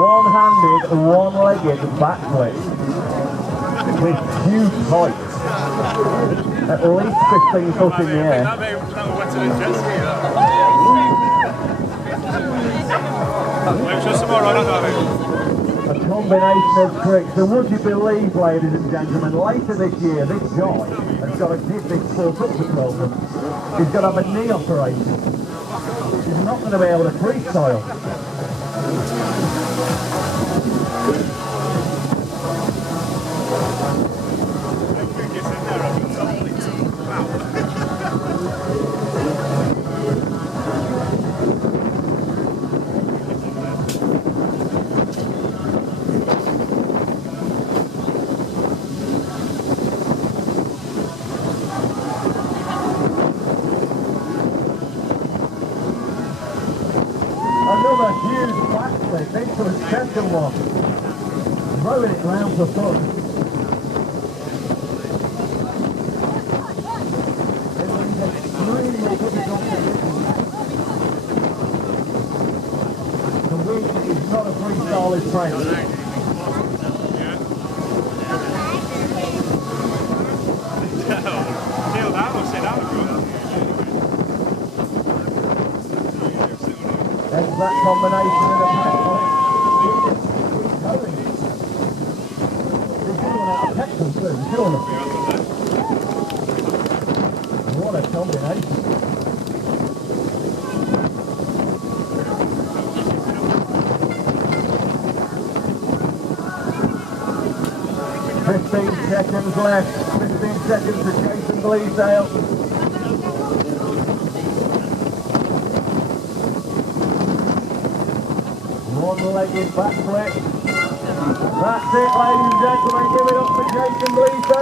One-handed, one-legged backflip with huge height. At least 15 foot in the air. A combination of tricks. And would you believe, ladies and gentlemen, later this year, this guy has got to give this sport up to 12 months. He's got to have a knee operation. He's not going to be able to freestyle. Another huge backflip into the second one. Throwing it round the foot. It was extremely difficult conditions. The wind is not a freestyle friend. There's that combination in the backflip. He's going out of petrol soon, surely. What a combination. "15 seconds left. 15 seconds to Jason Bleasdale. One-legged backflip. That's it, ladies and gentlemen. Give it up for Jason Bleasdale.